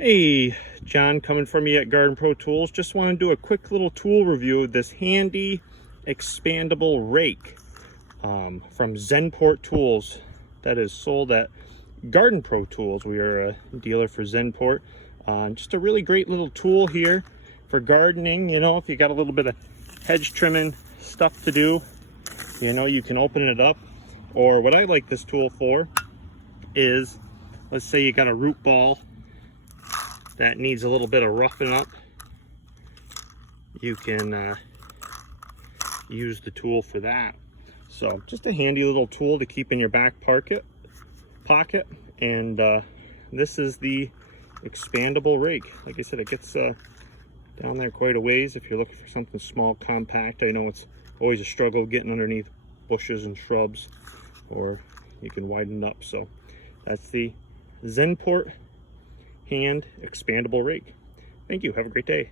Hey, John coming from you at Garden Pro Tools. Just want to do a quick little tool review of this handy expandable rake from Zenport Tools that is sold at Garden Pro Tools. We are a dealer for Zenport. Just a really great little tool here for gardening. You know, if you got a little bit of hedge trimming stuff to do, you know, you can open it up. Or what I like this tool for is, let's say you got a root ball that needs a little bit of roughing up. You can use the tool for that. So just a handy little tool to keep in your back pocket. And this is the expandable rake. Like I said, it gets down there quite a ways if you're looking for something small, compact. I know it's always a struggle getting underneath bushes and shrubs, or you can widen it up. So that's the Zenport hand expandable rake. Thank you. Have a great day.